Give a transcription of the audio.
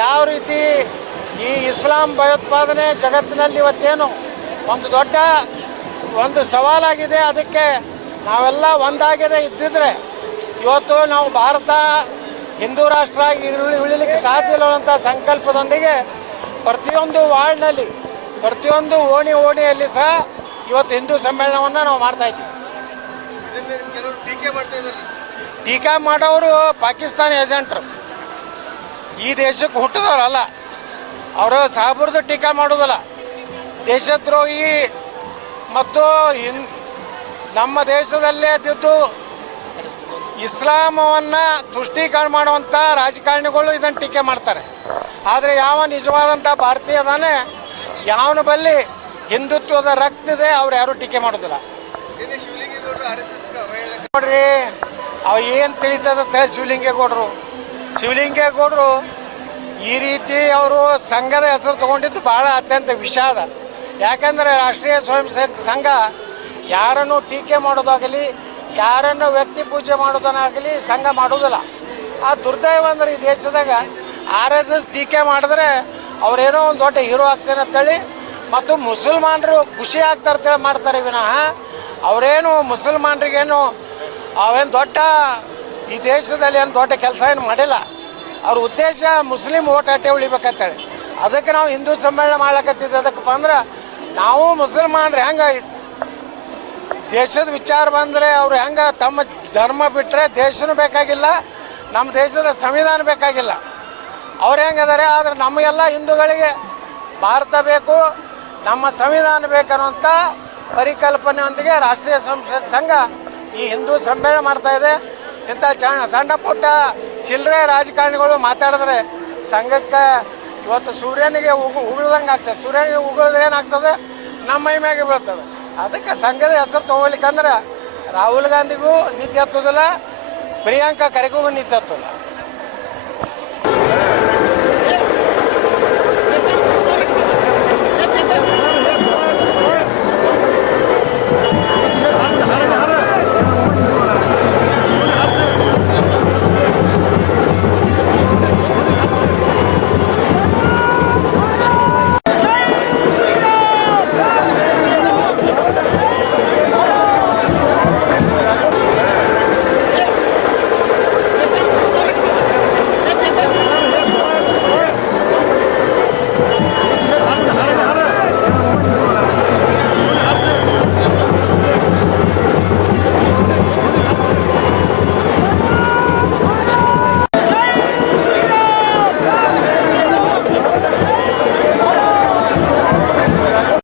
ಯಾವ ರೀತಿ ಈ ಇಸ್ಲಾಂ ಭಯೋತ್ಪಾದನೆ ಜಗತ್ತಿನಲ್ಲಿ ಇವತ್ತೇನು ಒಂದು ದೊಡ್ಡ ಸವಾಲಾಗಿದೆ. ಅದಕ್ಕೆ ನಾವೆಲ್ಲ ಒಂದಾಗಿದೆ ಇದ್ದಿದ್ರೆ ಇವತ್ತು ನಾವು ಭಾರತ ಹಿಂದೂ ರಾಷ್ಟ್ರ ಉಳಿಲಿಕ್ಕೆ ಸಾಧ್ಯ ಇಲ್ಲವಂಥ ಸಂಕಲ್ಪದೊಂದಿಗೆ ಪ್ರತಿಯೊಂದು ವಾರ್ಡ್ನಲ್ಲಿ ಪ್ರತಿಯೊಂದು ಓಣಿಯಲ್ಲಿ ಸಹ ಇವತ್ತು ಹಿಂದೂ ಸಮ್ಮೇಳನವನ್ನು ನಾವು ಮಾಡ್ತಾಯಿದ್ದೀವಿ. ಟೀಕಾ ಮಾಡೋರು ಪಾಕಿಸ್ತಾನ ಏಜೆಂಟ್ರು, ಈ ದೇಶಕ್ಕೆ ಹುಟ್ಟಿದವರಲ್ಲ. ಅವರು ಸಾಬ್ರದ್ದು ಟೀಕಾ ಮಾಡೋದಲ್ಲ. ದೇಶದ್ರೋಹಿ ಮತ್ತು ನಮ್ಮ ದೇಶದಲ್ಲೇ ಇದ್ದಿದ್ದು ಇಸ್ಲಾಮವನ್ನು ತುಷ್ಟೀಕರಣ ಮಾಡುವಂಥ ರಾಜಕಾರಣಿಗಳು ಇದನ್ನು ಟೀಕೆ ಮಾಡ್ತಾರೆ. ಆದರೆ ಯಾವ ನಿಜವಾದಂಥ ಭಾರತೀಯದಾನೆ ಯಾವನ ಬಲ್ಲಿ ಹಿಂದುತ್ವದ ರಕ್ತ ಇದೆ ಅವ್ರು ಯಾರೂ ಟೀಕೆ ಮಾಡೋದಿಲ್ಲ. ನೋಡ್ರಿ, ಅವು ಏನು ತಿಳಿತದ ಶಿವಲಿಂಗೇಗೌಡರು ಈ ರೀತಿ ಅವರು ಸಂಘದ ಹೆಸರು ತಗೊಂಡಿದ್ದು ಭಾಳ ಅತ್ಯಂತ ವಿಷಾದ. ಯಾಕಂದರೆ ರಾಷ್ಟ್ರೀಯ ಸ್ವಯಂ ಸಂಘ ಯಾರನ್ನು ಟೀಕೆ ಮಾಡೋದಾಗಲಿ ಯಾರನ್ನು ವ್ಯಕ್ತಿ ಪೂಜೆ ಮಾಡೋದನ್ನಾಗಲಿ ಸಂಘ ಮಾಡೋದಿಲ್ಲ. ಆ ದುರ್ದೈವ ಅಂದರೆ ಈ ದೇಶದಾಗ RSS ಟೀಕೆ ಮಾಡಿದ್ರೆ ಅವರೇನೋ ಒಂದು ದೊಡ್ಡ ಹೀರೋ ಆಗ್ತೇನೆ ಅಂತೇಳಿ ಮತ್ತು ಮುಸಲ್ಮಾನರು ಖುಷಿ ಆಗ್ತಾರೆ ಮಾಡ್ತಾರೆ ವಿನಃ ಅವರೇನು ಮುಸಲ್ಮಾನರಿಗೇನು ಅವೇನು ದೊಡ್ಡ ಈ ದೇಶದಲ್ಲಿ ಏನು ದೊಡ್ಡ ಕೆಲಸ ಏನು ಮಾಡಿಲ್ಲ. ಅವ್ರ ಉದ್ದೇಶ ಮುಸ್ಲಿಂ ಓಟ್ ಅಟ್ಟೆ ಉಳಿಬೇಕಂತೇಳಿ. ಅದಕ್ಕೆ ನಾವು ಹಿಂದೂ ಸಮ್ಮೇಳನ ಮಾಡ್ಲಕತ್ತಿದ್ದು ಅದಕ್ಕಪ್ಪ ಅಂದ್ರೆ ನಾವು ಮುಸಲ್ಮಾನರು ಹೆಂಗೆ ದೇಶದ ವಿಚಾರ ಬಂದರೆ ಅವ್ರು ಹೆಂಗೆ ತಮ್ಮ ಧರ್ಮ ಬಿಟ್ಟರೆ ದೇಶನೂ ಬೇಕಾಗಿಲ್ಲ, ನಮ್ಮ ದೇಶದ ಸಂವಿಧಾನ ಬೇಕಾಗಿಲ್ಲ. ಅವ್ರು ಹೆಂಗದಾರೆ. ಆದರೆ ನಮಗೆಲ್ಲ ಹಿಂದೂಗಳಿಗೆ ಭಾರತ ಬೇಕು, ನಮ್ಮ ಸಂವಿಧಾನ ಬೇಕನ್ನುವಂಥ ಪರಿಕಲ್ಪನೆಯೊಂದಿಗೆ ರಾಷ್ಟ್ರೀಯ ಸ್ವಯಂ ಸಂಘ ಈ ಹಿಂದೂ ಸಮ್ಮೇಳನ ಮಾಡ್ತಾಯಿದೆ. ಇಂಥ ಸಣ್ಣ ಪುಟ್ಟ ಚಿಲ್ಲರೆ ರಾಜಕಾರಣಿಗಳು ಮಾತಾಡಿದ್ರೆ ಸಂಘಕ್ಕೆ ಇವತ್ತು ಸೂರ್ಯನಿಗೆ ಉಗುಳ್ದಂಗೆ ಆಗ್ತದೆ. ಸೂರ್ಯನಿಗೆ ಉಗುಳಿದ್ರೆ ಏನಾಗ್ತದೆ, ನಮ್ಮ ಮೈ ಮ್ಯಾಗೆ ಬೀಳ್ತದೆ. ಅದಕ್ಕೆ ಸಂಘದ ಹೆಸರು ತೊಗೊಲಿಕ್ಕಂದ್ರೆ ರಾಹುಲ್ ಗಾಂಧಿಗೂ ನಿತ್ಯ ಹತ್ತೋದಿಲ್ಲ, ಪ್ರಿಯಾಂಕಾ ಖರ್ಗೆಗೂ ನಿತ್ಯ ಹತ್ತೋಲ್ಲ.